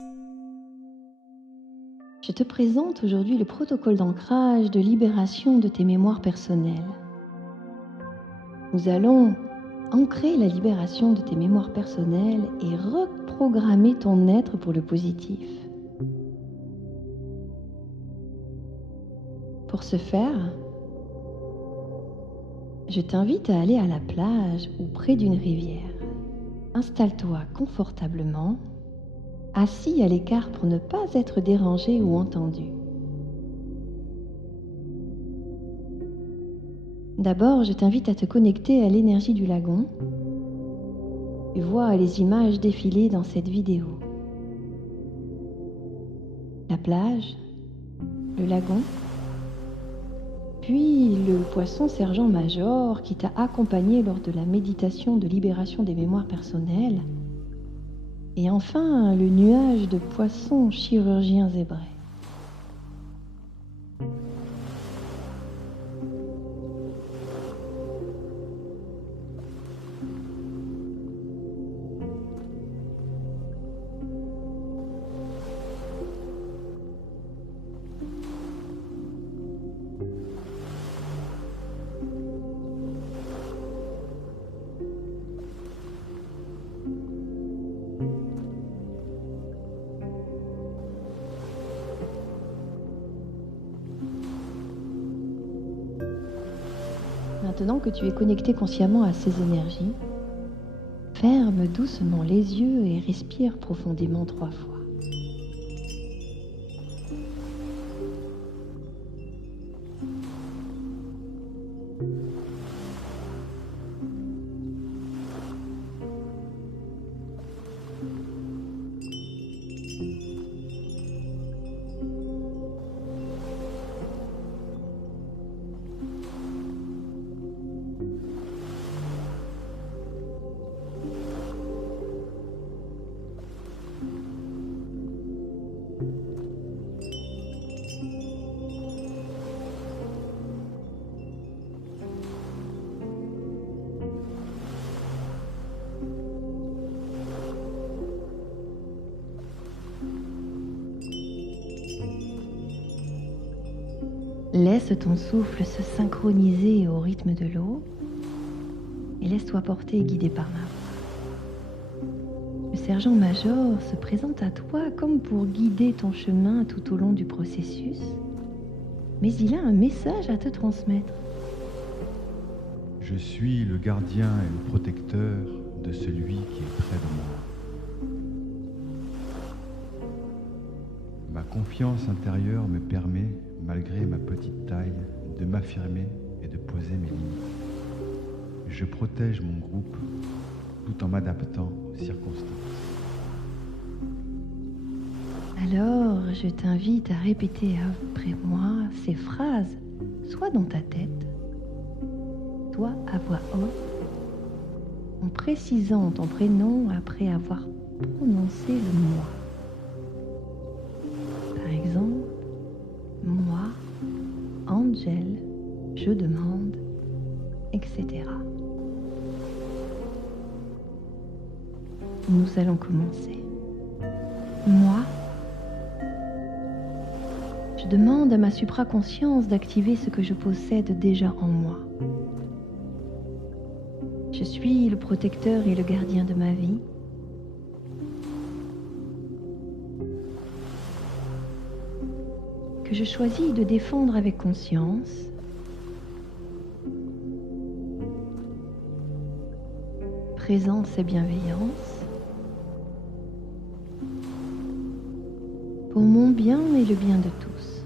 Je te présente aujourd'hui le protocole d'ancrage de libération de tes mémoires personnelles. Nous allons ancrer la libération de tes mémoires personnelles et reprogrammer ton être pour le positif. Pour ce faire, je t'invite à aller à la plage ou près d'une rivière. Installe-toi confortablement, assis à l'écart pour ne pas être dérangé ou entendu. D'abord, je t'invite à te connecter à l'énergie du lagon. Tu vois les images défiler dans cette vidéo. La plage, le lagon, puis le poisson sergent-major qui t'a accompagné lors de la méditation de libération des mémoires personnelles, et enfin le nuage de poissons chirurgiens zébrés. Maintenant que tu es connecté consciemment à ces énergies, ferme doucement les yeux et respire profondément 3 fois. Laisse ton souffle se synchroniser au rythme de l'eau et laisse-toi porter et guider par ma voix. Le sergent-major se présente à toi comme pour guider ton chemin tout au long du processus, mais il a un message à te transmettre. Je suis le gardien et le protecteur de celui qui est près de moi. Ma confiance intérieure me permet, malgré ma petite taille, de m'affirmer et de poser mes limites. Je protège mon groupe tout en m'adaptant aux circonstances. Alors, je t'invite à répéter après moi ces phrases, soit dans ta tête, soit à voix haute, en précisant ton prénom après avoir prononcé le moi. Par exemple, moi, Angel, je demande, etc. Nous allons commencer. Moi, je demande à ma supraconscience d'activer ce que je possède déjà en moi. Je suis le protecteur et le gardien de ma vie. Que je choisis de défendre avec conscience. Présence et bienveillance. Pour mon bien et le bien de tous.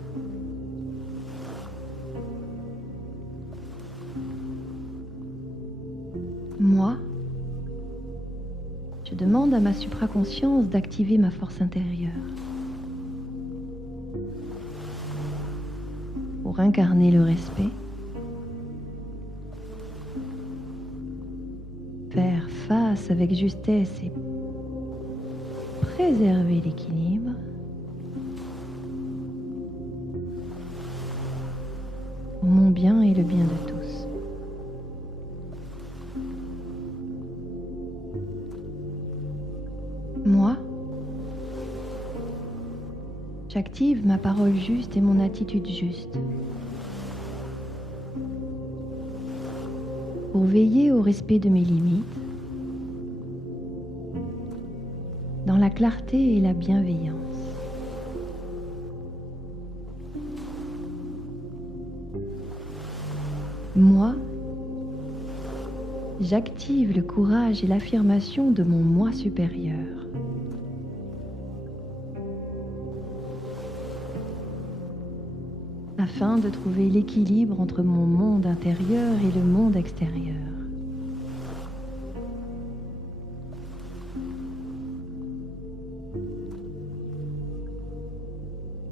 Moi, je demande à ma supraconscience d'activer ma force intérieure pour incarner le respect, faire face avec justesse et préserver l'équilibre, pour mon bien et le bien de tous. Moi, J'active ma parole juste et mon attitude juste pour veiller au respect de mes limites, dans la clarté et la bienveillance. Moi, j'active le courage et l'affirmation de mon moi supérieur. Afin de trouver l'équilibre entre mon monde intérieur et le monde extérieur.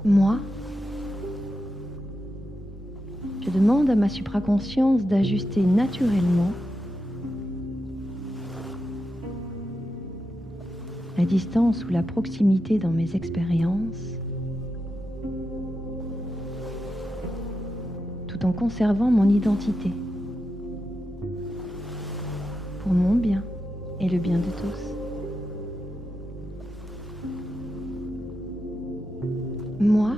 Moi, je demande à ma supraconscience d'ajuster naturellement la distance ou la proximité dans mes expériences, tout en conservant mon identité, pour mon bien et le bien de tous. Moi,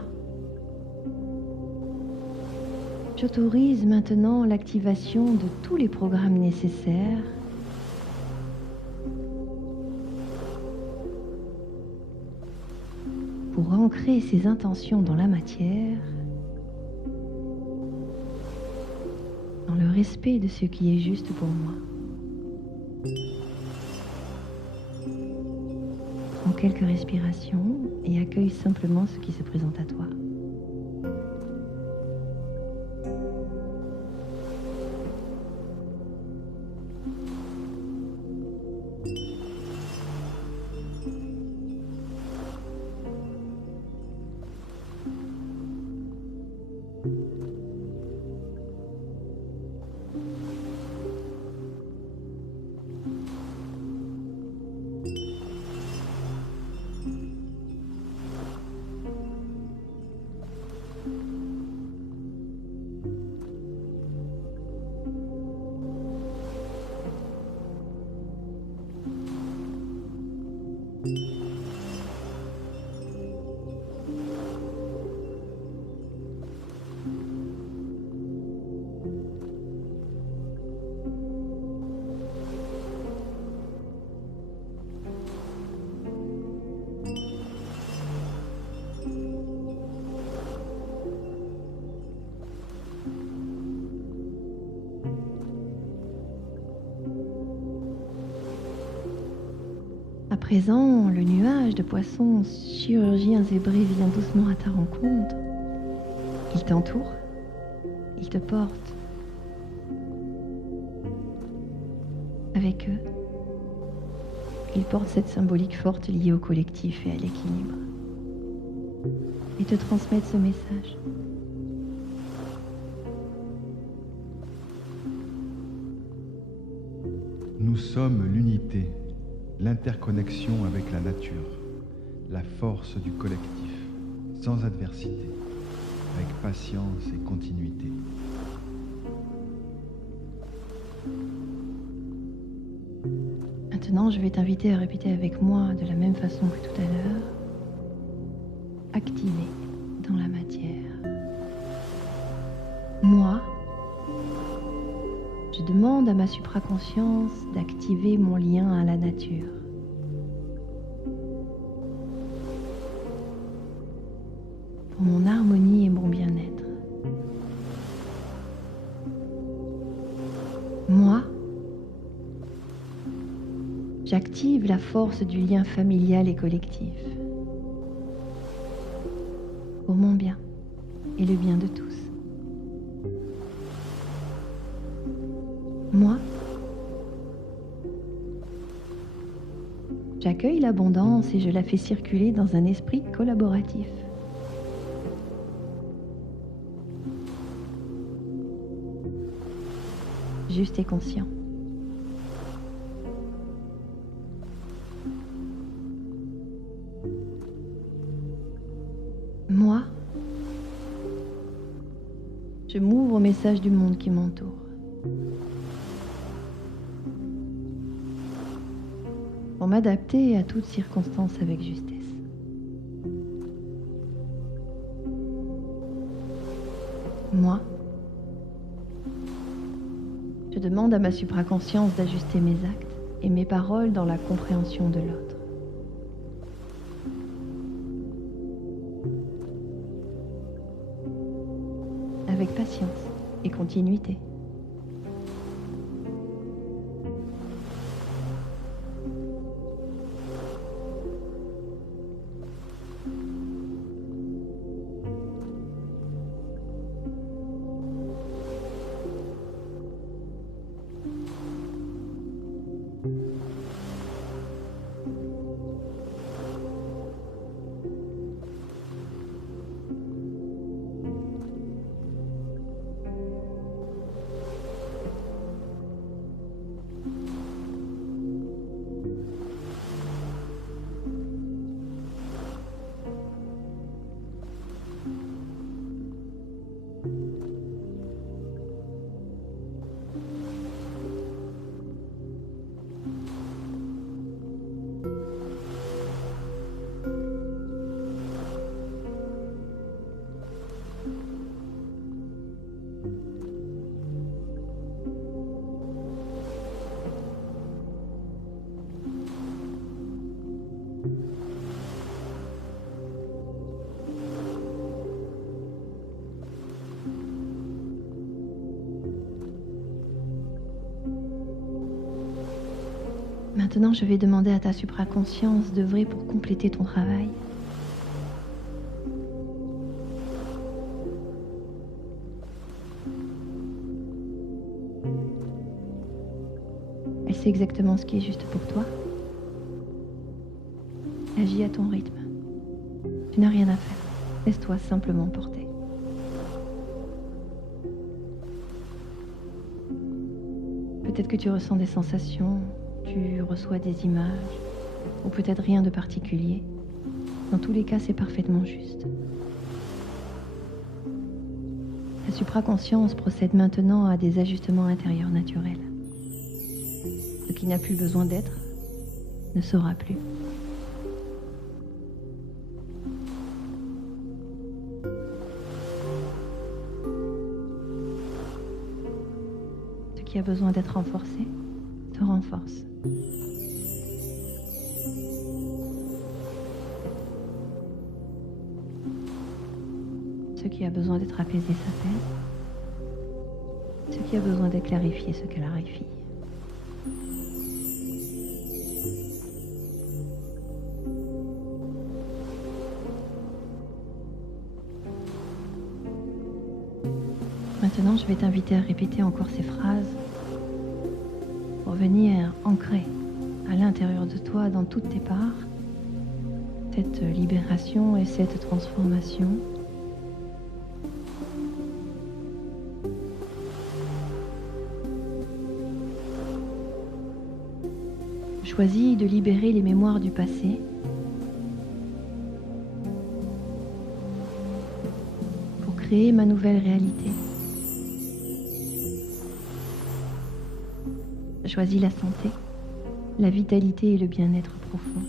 j'autorise maintenant l'activation de tous les programmes nécessaires pour ancrer ces intentions dans la matière, dans le respect de ce qui est juste pour moi. Prends quelques respirations et accueille simplement ce qui se présente à toi. À présent, le nuage de poissons chirurgiens zébrés vient doucement à ta rencontre. Il t'entoure, il te porte. Avec eux, ils portent cette symbolique forte liée au collectif et à l'équilibre. Et te transmettent ce message. Nous sommes l'unité, l'interconnexion avec la nature, la force du collectif, sans adversité, avec patience et continuité. Maintenant, je vais t'inviter à répéter avec moi de la même façon que tout à l'heure. Activer dans la matière. Moi, je demande à ma supraconscience d'activer mon lien à la nature. Pour mon harmonie et mon bien-être. Moi, j'active la force du lien familial et collectif. Pour mon bien et le bien de tous. Moi, j'accueille l'abondance et je la fais circuler dans un esprit collaboratif. Juste et conscient. Moi, je m'ouvre au message du monde qui m'entoure. Pour m'adapter à toutes circonstances avec justesse. moi. Je demande à ma supraconscience d'ajuster mes actes et mes paroles dans la compréhension de l'autre. Avec patience et continuité. Maintenant, je vais demander à ta supraconscience d'œuvrer pour compléter ton travail. Elle sait exactement ce qui est juste pour toi. Agis à ton rythme. Tu n'as rien à faire. Laisse-toi simplement porter. Peut-être que tu ressens des sensations, tu reçois des images, ou peut-être rien de particulier. Dans tous les cas, c'est parfaitement juste. La supraconscience procède maintenant à des ajustements intérieurs naturels. Ce qui n'a plus besoin d'être ne sera plus. Ce qui a besoin d'être renforcé se renforce. Ce qui a besoin d'être apaisé s'apaise. Ce qui a besoin d'être clarifié se clarifie. Maintenant, je vais t'inviter à répéter encore ces phrases pour venir ancrer à l'intérieur de toi, dans toutes tes parts, cette libération et cette transformation. Choisis de libérer les mémoires du passé pour créer ma nouvelle réalité. Choisis la santé, la vitalité et le bien-être profond.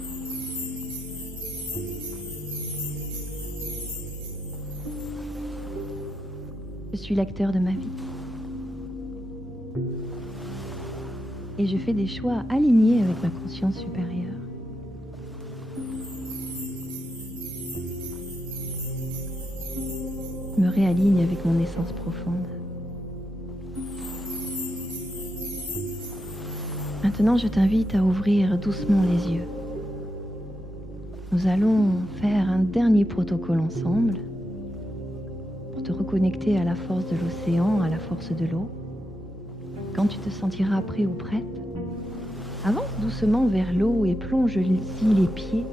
Je suis l'acteur de ma vie. Et je fais des choix alignés avec ma conscience supérieure. Je me réaligne avec mon essence profonde. Maintenant, je t'invite à ouvrir doucement les yeux. Nous allons faire un dernier protocole ensemble pour te reconnecter à la force de l'océan, à la force de l'eau. Quand tu te sentiras prêt ou prête, avance doucement vers l'eau et plonge ici les pieds.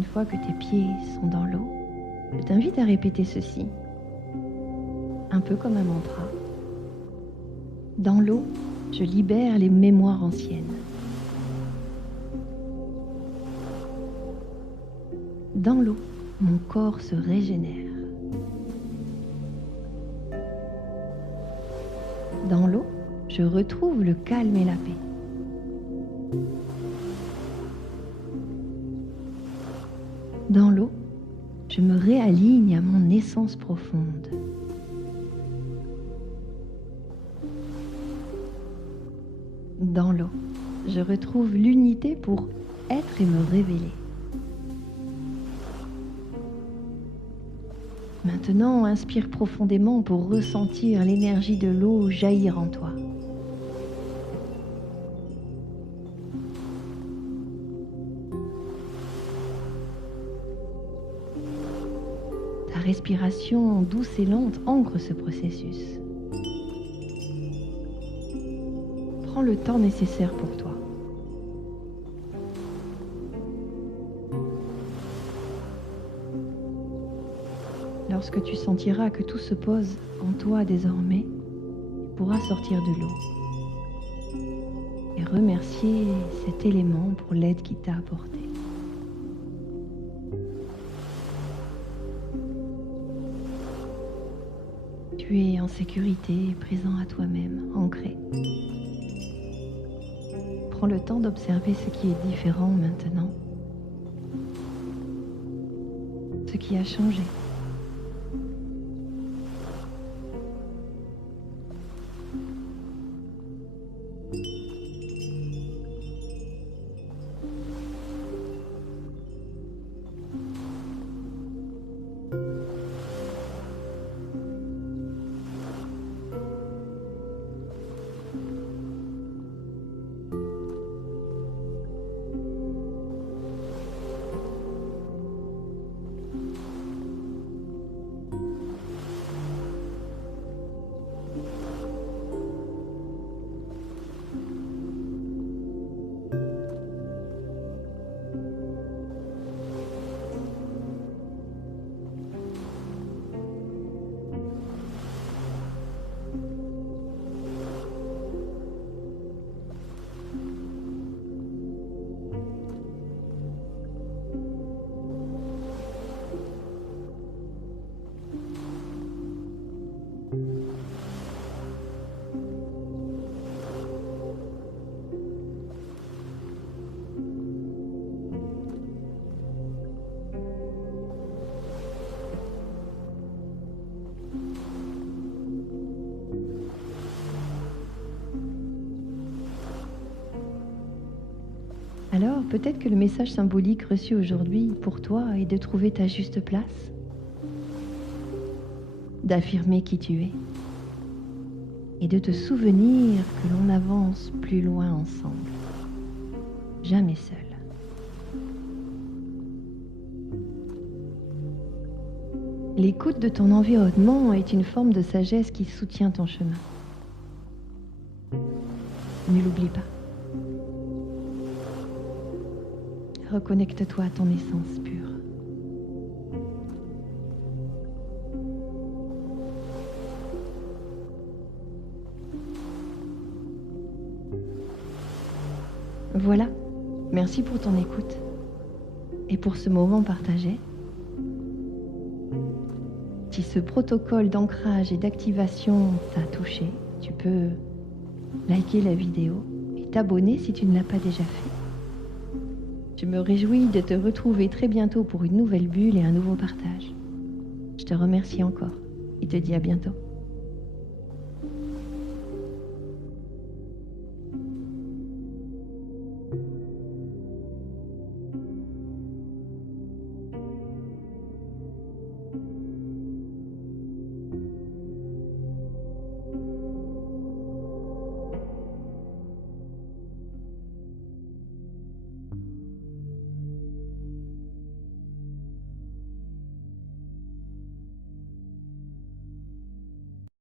Une fois que tes pieds sont dans l'eau, je t'invite à répéter ceci, un peu comme un mantra. Dans l'eau, je libère les mémoires anciennes. Dans l'eau, mon corps se régénère. Dans l'eau, je retrouve le calme et la paix. Dans l'eau, je me réaligne à mon essence profonde. Dans l'eau, je retrouve l'unité pour être et me révéler. Maintenant, inspire profondément pour ressentir l'énergie de l'eau jaillir en toi. Ta respiration douce et lente ancre ce processus. Prends le temps nécessaire pour toi. Lorsque tu sentiras que tout se pose en toi désormais, tu pourras sortir de l'eau et remercier cet élément pour l'aide qu'il t'a apportée. Tu es en sécurité, présent à toi-même, ancré. Prends le temps d'observer ce qui est différent maintenant, ce qui a changé. Alors, peut-être que le message symbolique reçu aujourd'hui pour toi est de trouver ta juste place, d'affirmer qui tu es et de te souvenir que l'on avance plus loin ensemble, jamais seul. L'écoute de ton environnement est une forme de sagesse qui soutient ton chemin. Ne l'oublie pas. Reconnecte-toi à ton essence pure. Voilà, merci pour ton écoute et pour ce moment partagé. Si ce protocole d'ancrage et d'activation t'a touché, tu peux liker la vidéo et t'abonner si tu ne l'as pas déjà fait. Je me réjouis de te retrouver très bientôt pour une nouvelle bulle et un nouveau partage. Je te remercie encore et te dis à bientôt.